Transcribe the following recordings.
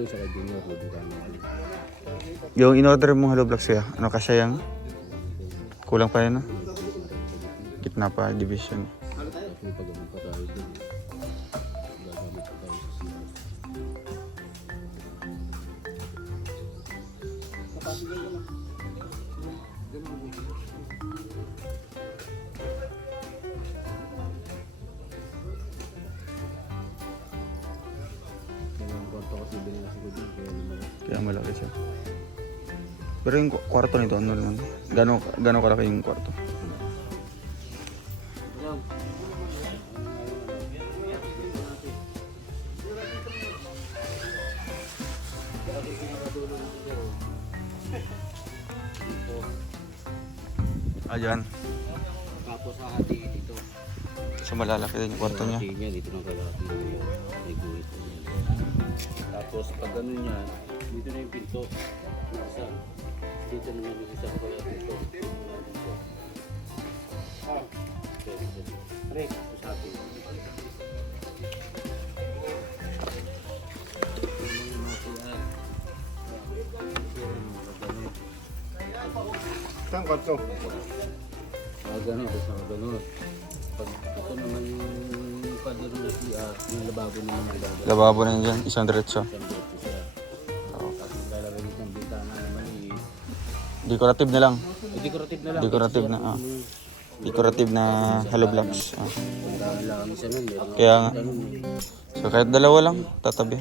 doon sa junior ko dito kami. Yung in-order mong hollow blocks kaya, ano kasi yung kulang pa yun, no? Gitna pa, division. Tapos may paggamit pa tayo doon. Gagamit pa tayo sa CR. Yung kwarto kasi binila ko doon kaya naman. Kaya malaki siya. Pero yung kwarto nito, ano lang? Gano'ng kalaki yung kwarto? Ayan. Tapos hahati dito. So malalaki din yung kwarto niya. Hati niya dito ng kalahati niya. May guhit na yan. Tapos pag gano'n niya, dito na yung pinto. Isa. Dito naman yung isa kaya pinto. Dito. Pre, usapin. Saan kwarto? Gano'n, sa gano'n. Pag ito naman yung padero na CR, yung lababo naman ang lababo. Lababo na yun dyan, isang diretso. Isang dito siya. Tapos lalagay dito ng bintana naman eh. Decorative na lang. Decorative na lang. Decorative na, Decorative na hollow blocks. Dahil lang isa nun, meron Kaya nga. ganun eh. So kahit dalawa lang, tatabi.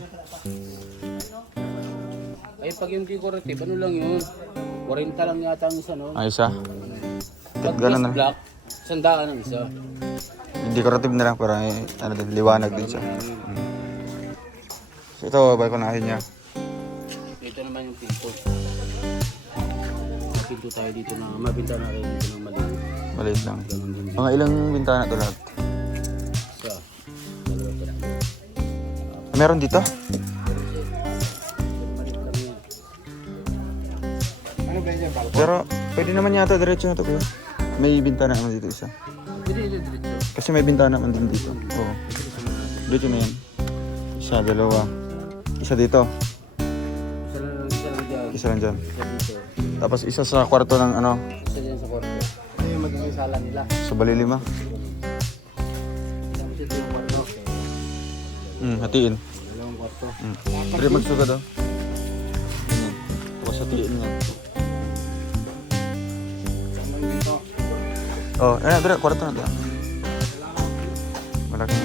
Ay pag yung decorative, ano lang yun? 40 lang yata ang isa no? Ay, isa. Pag Ganun na. plus black, 100 ang isa. Yung decorative na lang para ano din, liwanag din siya. So ito, balkonahin niya. Ito naman yung pinto. Pinto tayo dito na, mabinta na rin dito ng maliit. Maliit lang. Ganun din Mga ilang bintana to lahat? isa. Dalawa to. Meron dito? Maliit lang yan. Ano ba yan? Pero pwede naman yata diretso na to kuya. May bintana naman dito isa. Diretso. Kasi may bintana naman din dito. Oo. Diretso na yan. Isa, dalawa. Isa dito. Isa lang dyan. Isa lang dyan. Isa dito. Tapos isa sa kwarto ng ano. Isa dyan sa kwarto. Ano yung magiging sala nila? So bali 5. Tapos ito yung kwarto. Hatiin. Dalawang kwarto. Dari magsuga daw. Ganyan. Tapos hatiin nga. Oh, dito, kwarto na dito. Malaki na.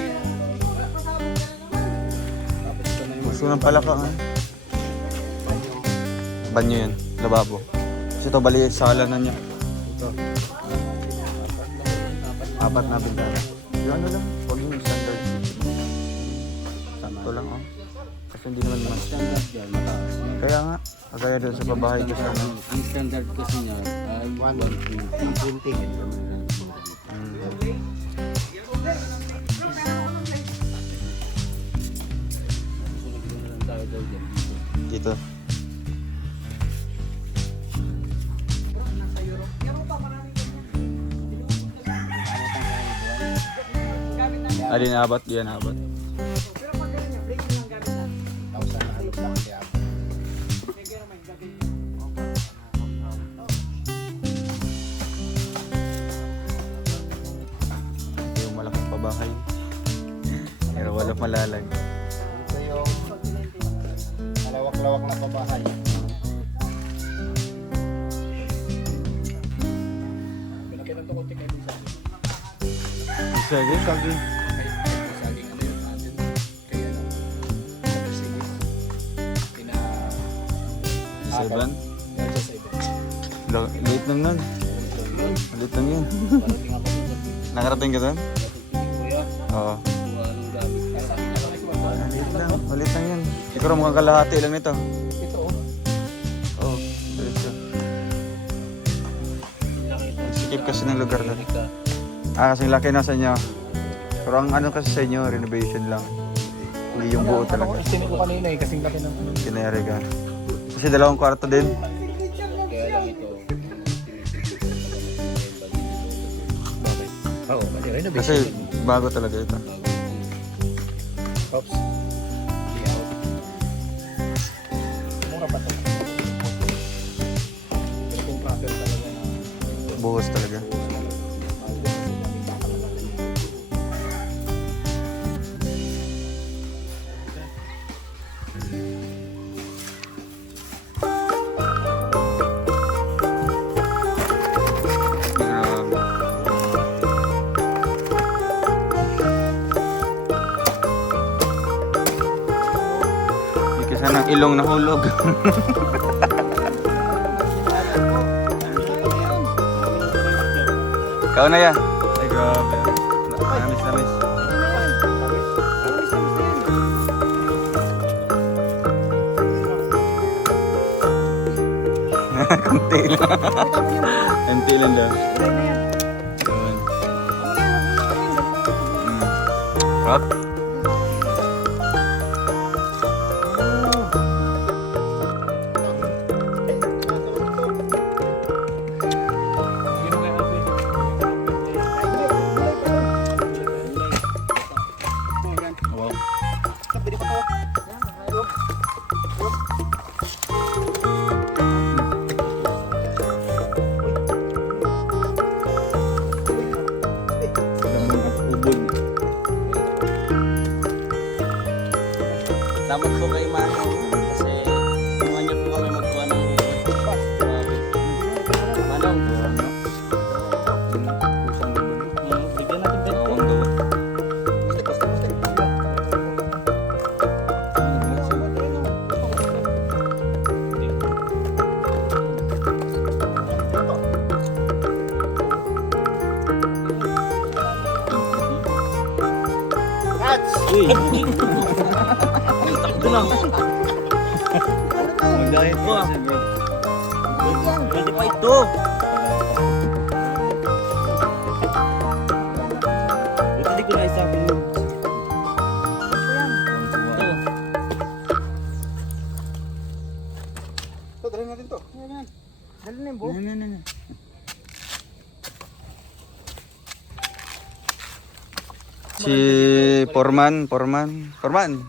Tapos ito na yung Gusto ng palaka nga. Banyo yan, lababo. Kasi ito bali sala na niya. ito. 4 na bintana. Yung ano lang, huwag yung standard. Sama. Ito lang, oh. Kasi hindi naman mas. Standard yan, mataas. Kaya nga, kagaya doon sa pabahay ko sa ano. Ang standard kasi niya ay 120. Susunod na lang tayo daw dyan. Dito. Alin abat, diyan abat. Yung malaking pabahay. Pero walang malalag. Ito yung malawak-lawak na pabahay. Pinakitan to konti kayo sa akin. Sige, sige. Saging ano yun natin. Kaya ano. Sige. Pina... 7. Nasa 7. Late lang nun. Late lang yun. Parating ako dito. Nakarating ka doon? Kuya, Oo. kung anong gamit. Para kami nakalimutan. Late lang. Maliit lang yun. Siguro mukhang kalahati lang nito. Ito Oo. Diretso. Sikip kasi ng lugar na. Kasing laki na sa inyo. Pero ang ano kasi sa inyo, renovation lang. Hindi yung buo talaga. Isinig ko kanina eh, kasing laki ng Kinayari ka. Kasi 2 kwarto din. Kaya lang ito. Oo, kasi renovation. Kasi bago talaga ito. Oops. Buhos talaga. Grabe. Hindi ka sanang ilong nahulog. Kau na yan. Ay, grabe. Namis, namis. Kunti lang. Kunti lang daw. Yun. Hop. Wow. Salamat po kay Manong kasi ginawa niyo po kami magkuha ng grabe. Manong, bigyan natin bento. Takbo na. Mag-diet ka kasi, bro. Pwede pa ito. Buti di ko na isapin mo. Ito, dalhin natin to. Dalhin na yung buo. Si Foreman.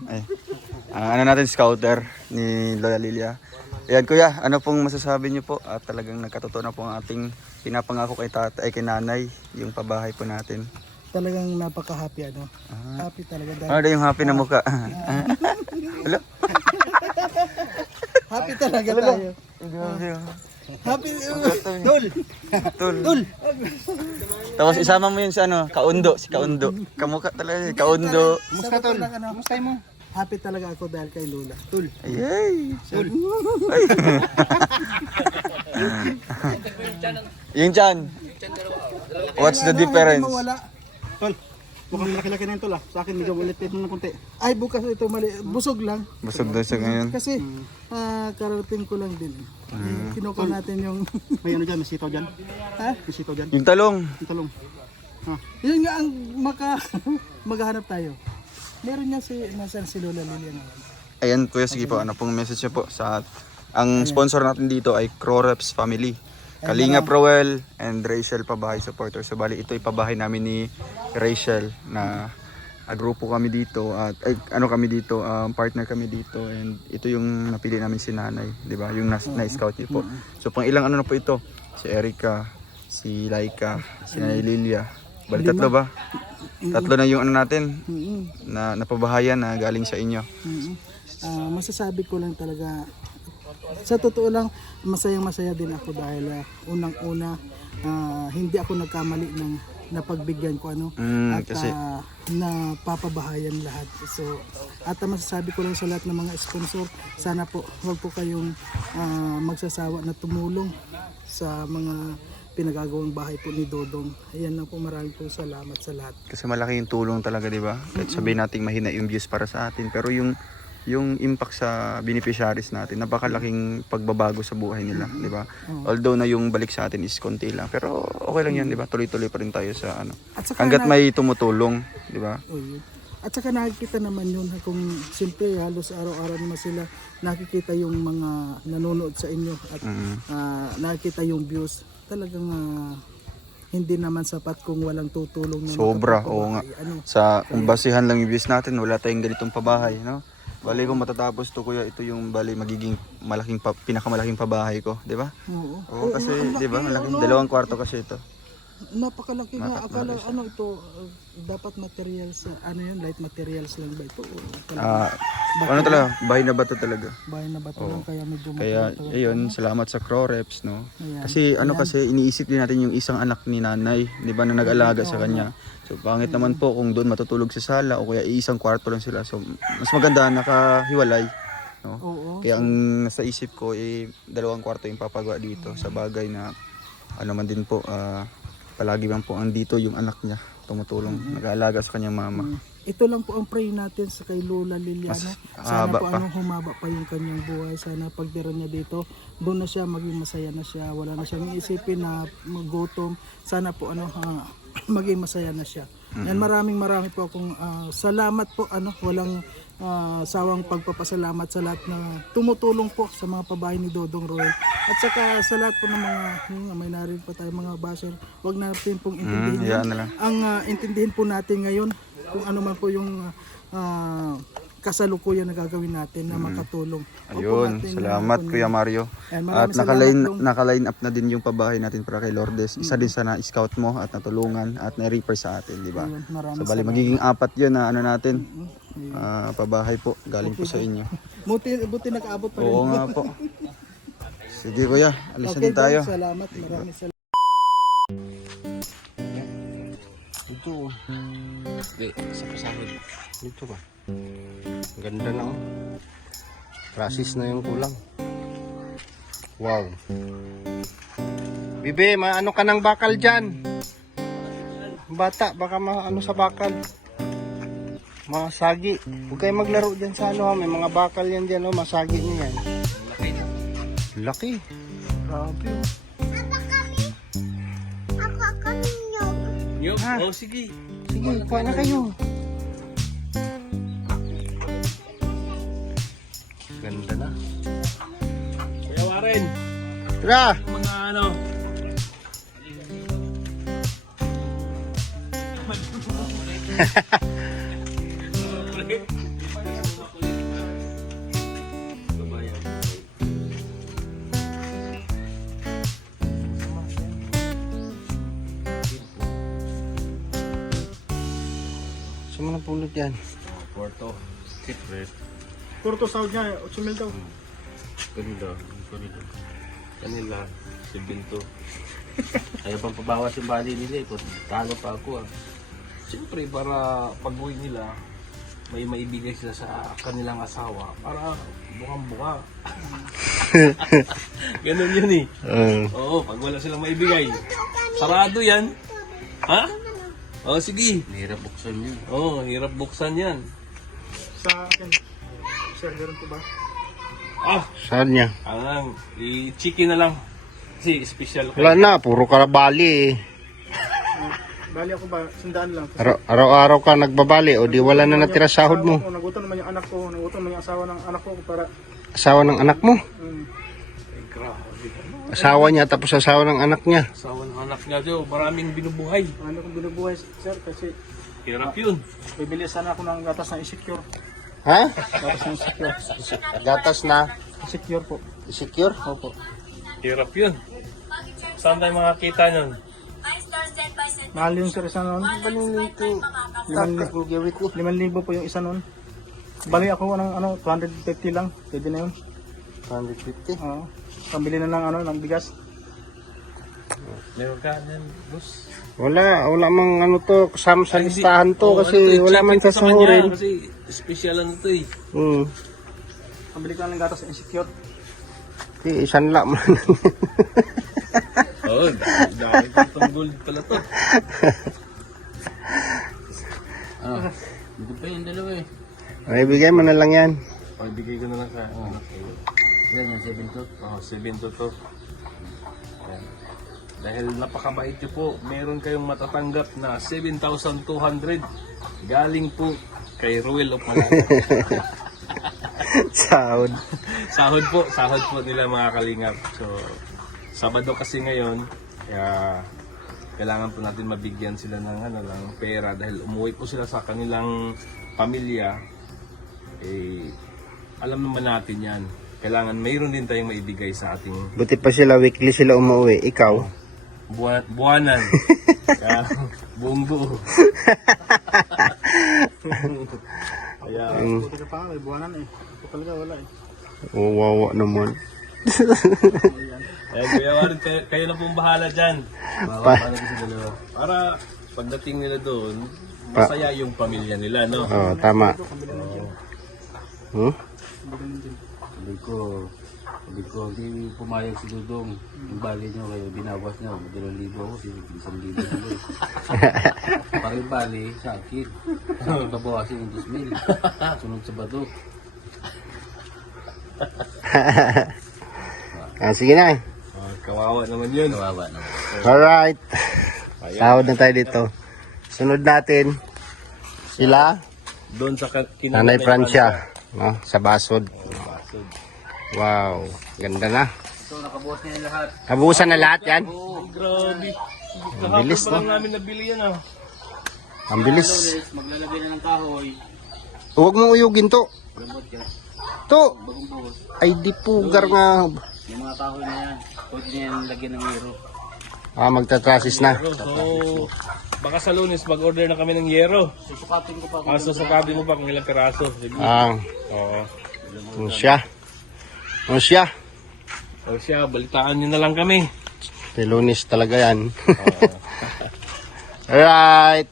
Ay. Ang ano natin, scouter ni Lola Lilia. Ayan kuya, ano pong masasabi niyo po? At talagang nagkatotoo na po ang ating pinapangako kay kay nanay, yung pabahay po natin. Talagang napaka-happy ano. Happy talaga dahil Ano yung happy na mukha? Hello? happy talaga tayo. Happy Tul. Tapos isama mo yun sa ano, Kaundo, si Kaundo. Kamukha talaga, Kaundo. Musta tol? Musta mo? Happy talaga ako dahil kay Lola. Tul. Ayay. Tul. Yung chan. What's the difference? Mawala. Tol, mukhang laki-laki na yun tol ah. Sa akin medyo ulit-lit mo ng konti. Ay bukas ito mali. Busog lang. Busog daw siya ngayon. Kasi kararating ko lang din. Kinuha natin yung May ano dyan, may sitaw dyan. ha? May sitaw dyan. Yung talong. Yung talong. Yun nga ang maghahanap tayo. Meron niya si Lola Lilian. Ayan kuya, sige po, ano pong message niyo po sa ang sponsor natin dito ay Croreps Family. Kalinga Proel and Rachel Pabahay Supporter. So bali ito ipabahay namin ni Rachel na grupo kami dito at ano kami dito, partner kami dito, and ito yung napili namin si nanay, di ba? Yung na-scout niyo po. So pang ilang ano na po ito? Si Erica, si Laika, si Nanay Lilia. Bali tatlo ba? Tatlo na yung ano natin na napabahayan na galing sa inyo. Masasabi ko lang talaga, sa totoo lang, masayang-masaya din ako dahil unang-una, hindi ako nagkamali ng napagbigyan ko ano at kasi napapabahayan lahat. So at masasabi ko lang sa lahat ng mga sponsor, sana po huwag po kayong magsasawa na tumulong sa mga pinagagawang bahay po ni Dodong. Ayan lang po, maraming po salamat sa lahat. Kasi malaki yung tulong talaga, di ba? Kahit sabihin nating mahina yung views para sa atin, pero yung impact sa beneficiaries natin, napakalaking pagbabago sa buhay nila, di ba? Although na yung balik sa atin is konti lang, pero okay lang yan, di ba? Tuloy-tuloy pa rin tayo sa ano. At saka Hanggat may tumutulong, di ba? At saka nakikita naman yun kung simple halos araw-araw naman sila nakikita yung mga nanonood sa inyo at nakikita yung views. Talagang hindi naman sapat kung walang tutulong na Sobra, oo nga. ano. Sa kung basihan lang yung views natin, wala tayong ganitong pabahay, no? Bali kung matatapos to kuya, ito yung bali magiging pinakamalaking pabahay ko, di ba? Oo. Oo, kasi ang di ba, laki, malaki, ano? 2 kwarto kasi ito. Napakalaki nga. Akala Malaki siya. ano ito, dapat materials, ano yun, light materials lang ba ito? O, Ah, ano talaga, bahay na bato talaga. bahay na bato lang, kaya medyo Kaya matagal-tagal. ayun, salamat sa Croreps, no. Ayan. Kasi ano kasi iniisip din natin yung isang anak ni nanay, 'di ba, na nag-alaga sa kanya. So pangit naman po kung doon matutulog sa sala o kaya isang kwarto lang sila. So mas maganda nakahiwalay, no. Oo. Kaya ang nasa isip ko 2 kwarto yung papagawa dito sa bagay na ano man din po palagi man po andito yung anak niya tumutulong, nag-aalaga sa kanyang mama. Ito lang po ang pray natin sa kay Lola Liliano. Sana haba po pa. humaba pa yung kanyang buhay. Sana pagtira niya dito, doon na siya, maging masaya na siya. Wala na siyang iisipin na gutom. Sana po maging masaya na siya. Yan, maraming po akong salamat po, walang sawang pagpapasalamat sa lahat na tumutulong po sa mga pabahay ni Dodong Roel. At saka sa lahat po ng mga, may narinig pa tayo mga basher, wag natin pong intindihin. Yan na lang. Ang intindihin po natin ngayon, kung ano man po yung kasalukuyan na gagawin natin na makatulong. Opo, Ayun, natin, salamat Kuya Mario. Ayan, At maraming naka-line up na din yung pabahay natin para kay Lourdes. Isa din sa na-scout mo at natulungan at na-refer sa atin, di ba? Ayun, maraming So bali magiging 4 yun na ano natin. Pabahay po, galing po sa inyo. buti nakaabot pa rin. Oo nga po. Sige Kuya, alisan din tayo. Salamat, maraming salamat. Ito. Hindi, sa pasahod. Dito ba? Ganda na oh. Prasis na yung kulang. Wow. Bibe, maano ka ng bakal dyan? Bata, baka maano sa bakal. Masagi. Huwag kayo maglaro dyan sa ano ha. May mga bakal yan dyan oh. Masagi nyo yan. Laki. Laki. Grabe oh. Nyog? Ha? Oh, sige. Sige, kuha na kayo. Ganda na. Kuya Warren, Tara! mga ano. Saan mo napulot yan? Porto. Secret. Puro to sahod niya, 8,000 daw. Ganda. Ganda. Kanila, si Binto. Kaya pang pabawas yung bali nila ito. Talo pa ako ah. Siyempre, para pag-uwi nila, may maibigay sila sa kanilang asawa para bukang-buka. Ganun yun eh. Oo, pag wala silang maibigay. Sarado yan. Ha? Oo, sige. Hirap buksan yun. Oo, hirap buksan yan. Sa akin. Sir, ganun po ba? Ah, Saan niya? alang, i-chicken na lang. Kasi special Wala na, puro karabali eh. Bali ako ba, 100 lang. Araw-araw ka nagbabali o di wala na natira sahod mo. Nagutom naman yung anak ko, nagutom naman yung asawa ng anak ko para Asawa ng anak mo? Grabe. Asawa niya tapos asawa ng anak niya. Asawa ng anak niya daw, maraming binubuhay. ano kong binubuhay, sir, kasi Hirap yun. bibili sana ako ng gatas na insecure. Ha? Gatas na insecure. Gatas na Insecure po. secure? Opo. Hirap yun. Saan tayo makakita nun? Mahal yung sir isa noon. Tapos mo gawit ni. 5,000 po yung isa noon. Bali ako ng 250 lang. Pwede na yun. 150. Oo. Pambili na ng bigas. Meron ka yan, boss. Wala mang to, kasama sa listahan to Oo, kasi ano to, wala man chicken to sa kanya, sasahurin. Kasi special ano to eh. Pambili ko ng gatas na insecure. Okay, isan lang man. Oo, dahil itong gold pala to. Dito pa yung dalawa eh. Oh, Ay, bigay mo na lang yan. O, ibigay ko na lang sa anak ko. Yan yung 7 to. Oo, 7 to to. Ayan. Dahil napakabait nyo po, meron kayong matatanggap na 7,200 galing po kay Ruel of Malaya. Sahod. Sahod po nila mga kalingap. So, Sabado kasi ngayon, kaya kailangan po natin mabigyan sila ng ng pera dahil umuwi po sila sa kanilang pamilya. alam naman natin yan. Kailangan mayroon din tayong maibigay sa ating Buti pa sila, weekly sila umuwi. Ikaw? buwanan. Kaya, buong buo. Kaya, Buti ka pa nga, may buwanan eh. Ako talaga wala eh. Wawa naman. kaya Kuya Warren, kayo na pong bahala dyan. Para sa dalawa. Para pagdating nila doon, masaya yung pamilya nila, no? Oo, tama. Hmm? Sabi ko, hindi pumayag si Dudong. Yung bali nyo, kaya binawas niya. 2,000 ako, 1,000 nila eh. Para yung bali, sa akin. Sa akin babawasin yung 2,000. Sunod sa bato. Sige na. Kawawa naman yun. Kawawa naman. Alright. Sahod na tayo dito. Sunod natin, sila, Doon sa Nanay Francia. No? Sa Basod. Wow. Ganda na. So, nakabuhat niya yung lahat. Nabuhusan na lahat yan. Grabe. Ang bilis, Kahapon pa lang no? namin nabili yan, ah. Ang bilis. Maglalagay na ng kahoy. Huwag mong uyugin to. Gamot ka. To. Bagong buhos. Ay di pugar nga. Yung mga kahoy na yan. Pwede niya yung lagyan ng hero. Magtatrasis na. So, baka sa Lunes mag-order na kami ng yero. Susukatin ko pa. Kaso sabi mo ba kung ilang piraso? Sige. Oo. Ano siya? Ano siya? O siya, balitaan nyo na lang kami. Lunes talaga yan. Alright.